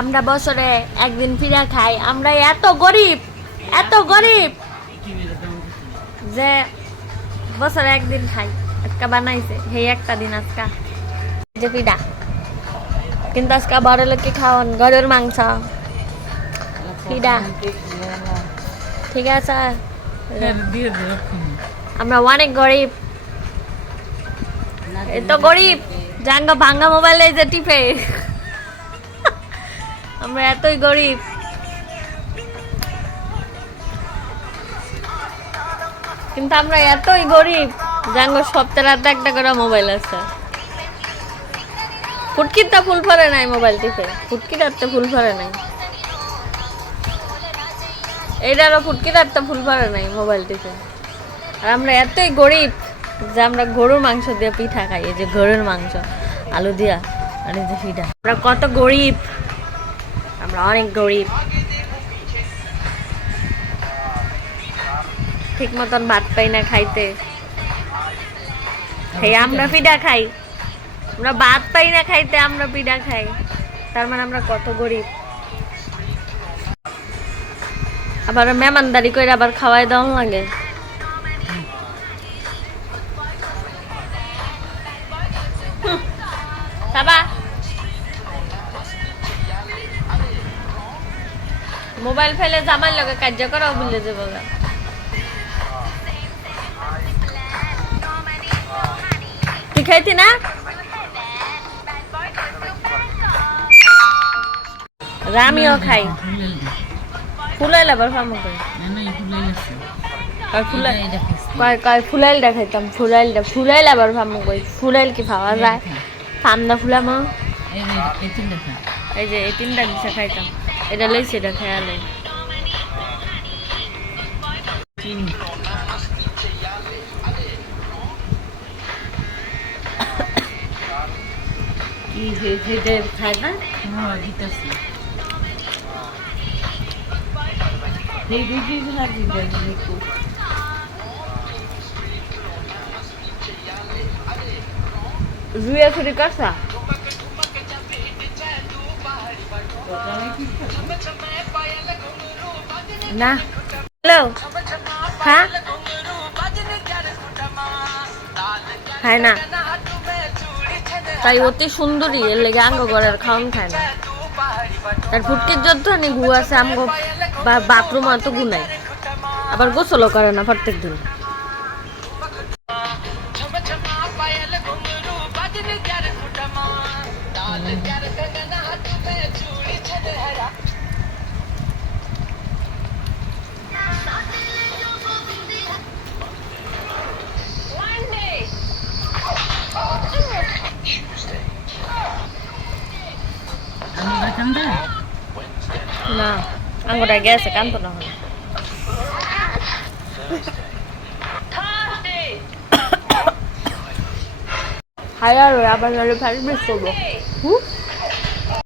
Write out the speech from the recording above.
আমরা বছরে একদিন ফিরা খাই। আমরা এত গরিব যে বছরে একদিন খাই। আজকে বানাইছে সেই একটা দিন আজকা যে পিঠা, কিন্তু আজকে বড় লোককে খাওয়ান গরুর মাংস পিঠা। ঠিক আছে, আমরা অনেক গরিব, এত গরিব জাঙ্গা ভাঙ্গা মোবাইলে যে টিপে। আমরা এতই গরিব। কিন্তু আমরা এতই গরিব জাঙ্গ সপ্তাহে একটা করে মোবাইল আছে। ফুটকিটা ফুল ফরে নাই মোবাইল টিপে, ফুটকিটাতে ফুল ফরে নাই, এইটারও ফুটকিটাতে ফুল ফরে নাই মোবাইল টিপে। আর আমরা এতই গরিব যে আমরা গরুর মাংস দিয়ে পিঠা খাই। এই যে গরুর মাংস আলু দিয়া আর এই যে পিঠা। আমরা কত গরিব, আমরা অনেক গরিব। ঠিক মতন ভাত পাই না খাইতে, আমরা পিঠা খাই। আমরা ভাত পাই না খাইতে, আমরা পিঠা খাই। তার মানে আমরা কত গরিব। আবার মেহমানদারি করে আবার খাওয়াই দেওয়া লাগে। বাবা মোবাইল ফেলে জামাই লগে কার্য করাও ভুলে যাবো। তুই খাইতি না? আমিও খাই। ফুলাইল আবার ফার্ম করে ফুলাইল দেখাইতাম। ফুলাইল আবার ফার্ম করি। ফুলাইল কি খাওয়া যায়? ফার্ম না ফুলাম। এই যে এই তিনটা দিশা খাইতাম। এটা লইছে, এটা খেয়াল খায় না। জুয়া ছুরি কাছা না। হ্যালো, হ্যাঁ খায় না, তাই অতি সুন্দরী এর লেগে আঙ্গ ঘরের খাওয়ান খায় না। তার ফুটকির যত গু আছে আমগো বাথরুম অত গু নাই, আবার গোসলও করে না প্রত্যেক দিন। না আঙ্গুটা গেছে কান্ত না হলে হায়ার আবার ফেসবুক করবো।